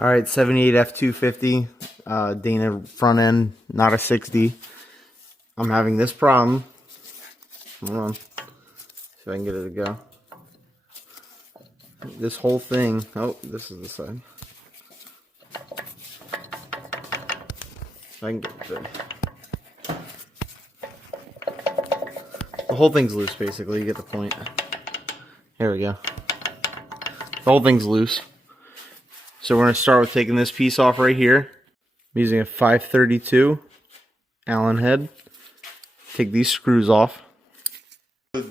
All right, 78 F-250, Dana front end, not a 60. I'm having this problem. Hold on, see if I can get it to go. This whole thing, oh, this is the side. If I can get it there. The whole thing's loose, basically, you get the point. Here we go. The whole thing's loose. So we're going to start with taking this piece off right here. I'm using a 532 Allen head. Take these screws off.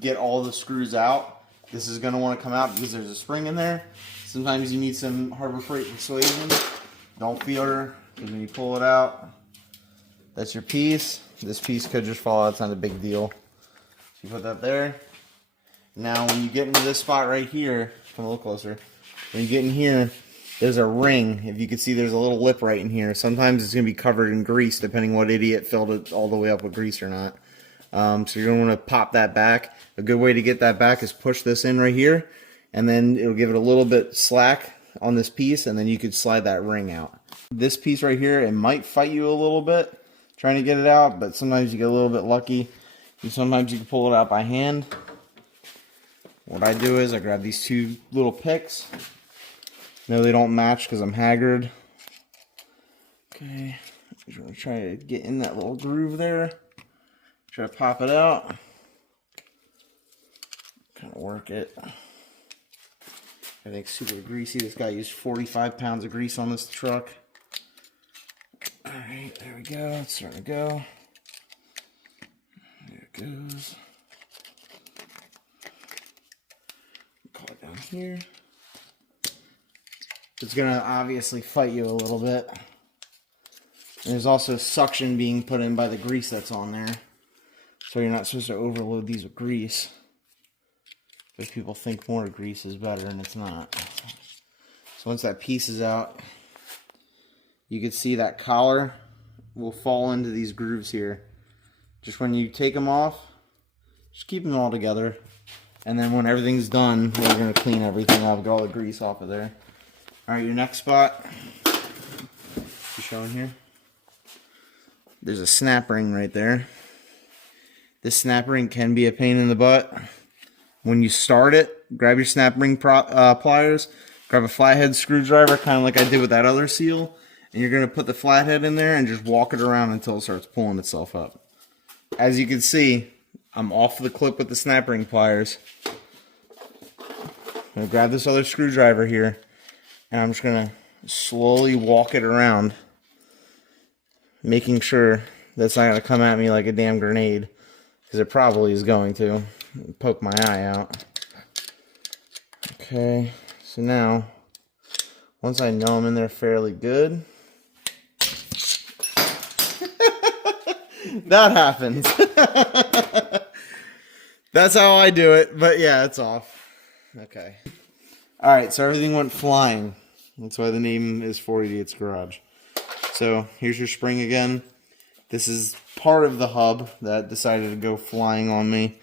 Get all the screws out. This is going to want to come out because there's a spring in there. Sometimes you need some Harbor Freight persuasion. Don't feel her, because when you pull it out, that's your piece. This piece could just fall out. It's not a big deal. So you put that there. Now when you get into this spot right here, come a little closer. When you get in here, there's a ring. If you can see, there's a little lip right in here. Sometimes it's going to be covered in grease, depending what idiot filled it all the way up with grease or not. So you're going to want to pop that back. A good way to get that back is push this in right here, and then it'll give it a little bit slack on this piece, and then you could slide that ring out. This piece right here, it might fight you a little bit trying to get it out, but sometimes you get a little bit lucky, and sometimes you can pull it out by hand. What I do is I grab these two little picks. No, they don't match because I'm haggard. Okay, I'm going to try to get in that little groove there. Try to pop it out. Kind of work it. I think super greasy. This guy used 45 pounds of grease on this truck. Alright, there we go. It's starting to go. There it goes. Call it down here. It's going to obviously fight you a little bit. And there's also suction being put in by the grease that's on there. So you're not supposed to overload these with grease. But people think more grease is better, and it's not. So once that piece is out, you can see that collar will fall into these grooves here. Just when you take them off, just keep them all together. And then when everything's done, we're going to clean everything up, get all the grease off of there. Alright, your next spot, showing here, there's a snap ring right there. This snap ring can be a pain in the butt. When you start it, grab your snap ring pliers, grab a flathead screwdriver, kind of like I did with that other seal, and you're going to put the flathead in there and just walk it around until it starts pulling itself up. As you can see, I'm off the clip with the snap ring pliers. I'm going to grab this other screwdriver here, and I'm just going to slowly walk it around, making sure that's not going to come at me like a damn grenade, because it probably is going to. Poke my eye out. Okay, so now, once I know I'm in there fairly good, that happens. That's how I do it, but yeah, it's off. Okay. Alright, so everything went flying. That's why the name is 4 Idiots Garage. So, here's your spring again. This is part of the hub that decided to go flying on me.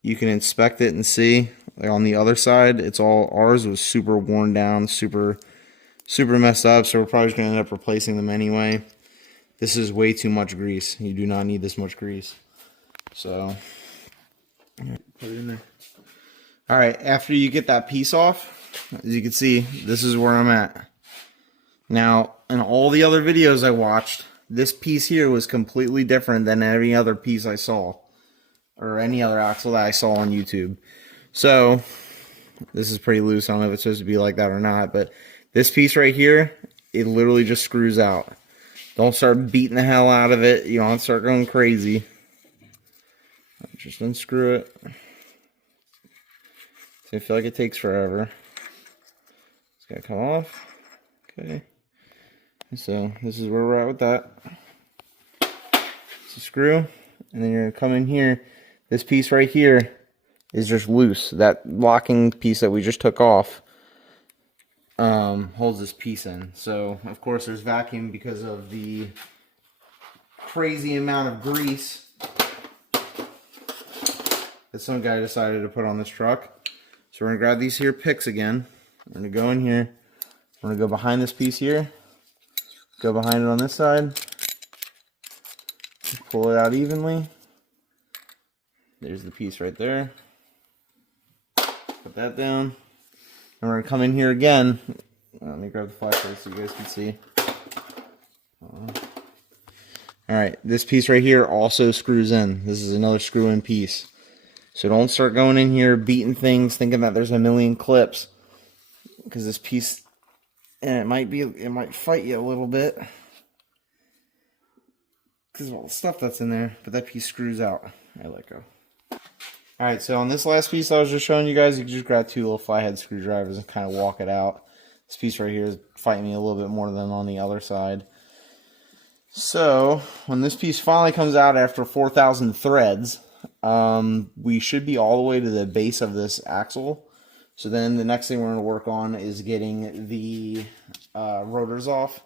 You can inspect it and see, like on the other side, it's all, ours was super worn down, super messed up, so we're probably just going to end up replacing them anyway. This is way too much grease. You do not need this much grease. So, put it in there. Alright, after you get that piece off, as you can see, this is where I'm at. Now, in all the other videos I watched, this piece here was completely different than any other piece I saw. Or any other axle that I saw on YouTube. So, this is pretty loose. I don't know if it's supposed to be like that or not. But this piece right here, it literally just screws out. Don't start beating the hell out of it. You don't start going crazy. Just unscrew it. So I feel like it takes forever. It's got to come off. Okay. So this is where we're at with that. It's a screw. And then you're going to come in here. This piece right here is just loose. That locking piece that we just took off holds this piece in. So, of course, there's vacuum because of the crazy amount of grease that some guy decided to put on this truck. So we're going to grab these here picks again. We're going to go in here. We're going to go behind this piece here. Go behind it on this side. Pull it out evenly. There's the piece right there. Put that down. And we're going to come in here again. Let me grab the flashlight so you guys can see. Alright, this piece right here also screws in. This is another screw in piece. So don't start going in here beating things thinking that there's a million clips. Because this piece, and it might fight you a little bit. Because of all the stuff that's in there. But that piece screws out. I let go. Alright, so on this last piece I was just showing you guys, you can just grab 2 little flathead screwdrivers and kind of walk it out. This piece right here is fighting me a little bit more than on the other side. So, when this piece finally comes out after 4,000 threads, we should be all the way to the base of this axle. So then the next thing we're going to work on is getting the rotors off.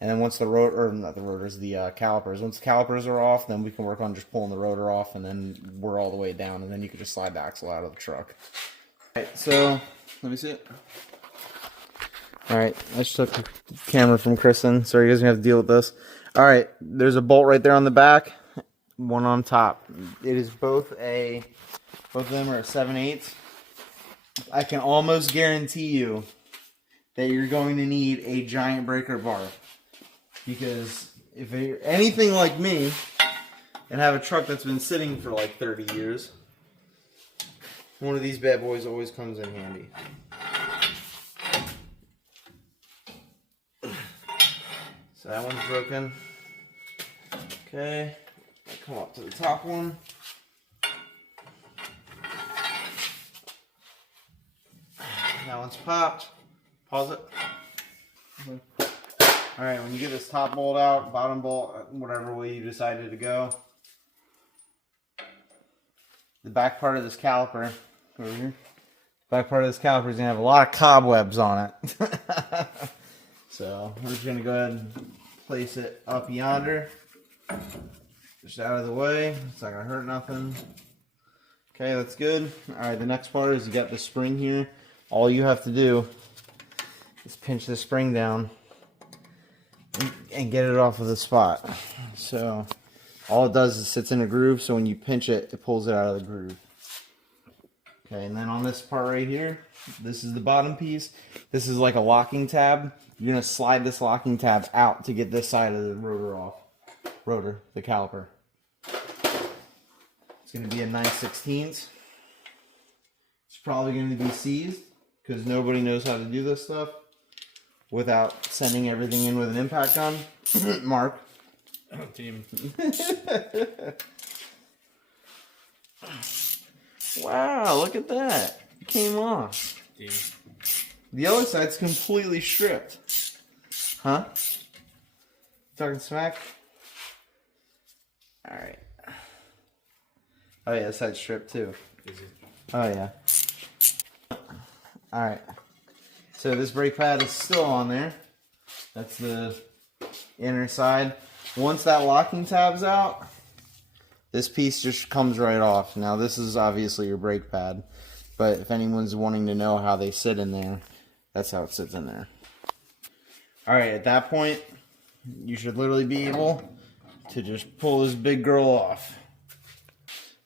And then once the calipers. Once the calipers are off, then we can work on just pulling the rotor off, and then we're all the way down, and then you can just slide the axle out of the truck. Alright, so, let me see it. Alright, I just took the camera from Kristen, so you guys are going to have to deal with this. Alright, there's a bolt right there on the back, one on top. It is both of them are a 7/8. I can almost guarantee you that you're going to need a giant breaker bar. Because if you're anything like me and have a truck that's been sitting for like 30 years, one of these bad boys always comes in handy. So that one's broken. Okay, come up to the top one. That one's popped. Pause it. Alright, when you get this top bolt out, bottom bolt, whatever way you decided to go, the back part of this caliper, over here, back part of this caliper is going to have a lot of cobwebs on it. So, we're just going to go ahead and place it up yonder, just out of the way. It's not going to hurt nothing. Okay, that's good. Alright, the next part is you got the spring here. All you have to do is pinch the spring down and get it off of the spot. So all it does is sits in a groove, so when you pinch it, it pulls it out of the groove. Okay, and then on this part right here, this is the bottom piece. This is like a locking tab. You're going to slide this locking tab out to get this side of the rotor off. Rotor, the caliper. It's going to be a 9/16. It's probably going to be seized because nobody knows how to do this stuff without sending everything in with an impact gun. Mark. Team. Wow, look at that. It came off. Team. The other side's completely stripped. Huh? Talking smack? Alright. Oh yeah, this side's stripped too. Is it? Oh yeah. Alright. So this brake pad is still on there. That's the inner side. Once that locking tab's out, this piece just comes right off. Now this is obviously your brake pad, but if anyone's wanting to know how they sit in there, that's how it sits in there. Alright, at that point, you should literally be able to just pull this big girl off.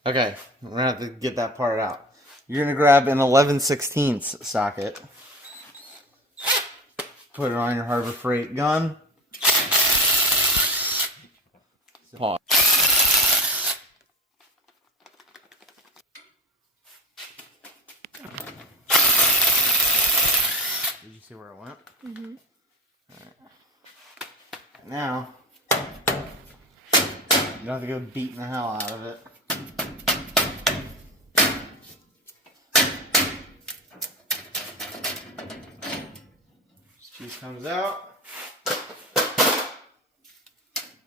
Okay, we're going to have to get that part out. You're going to grab an 11/16 socket. Put it on your Harbor Freight gun. Pause. Did you see where it went? Mm-hmm. Alright. Now, you don't have to go beating the hell out of it. Piece comes out.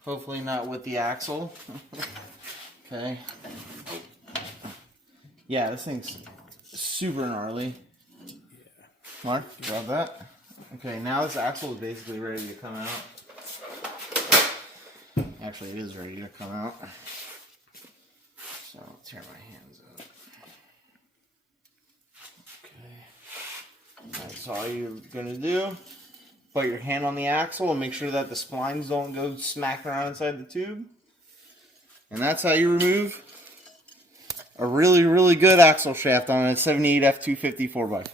Hopefully not with the axle. Okay. Yeah, this thing's super gnarly. Yeah. Mark, you got that? Okay, now this axle is basically ready to come out. Actually, it is ready to come out. So I'll tear my hands up. Okay. Nice. So all you're going to do, put your hand on the axle and make sure that the splines don't go smacking around inside the tube. And that's how you remove a really, really good axle shaft on a 78 F-250 4x4.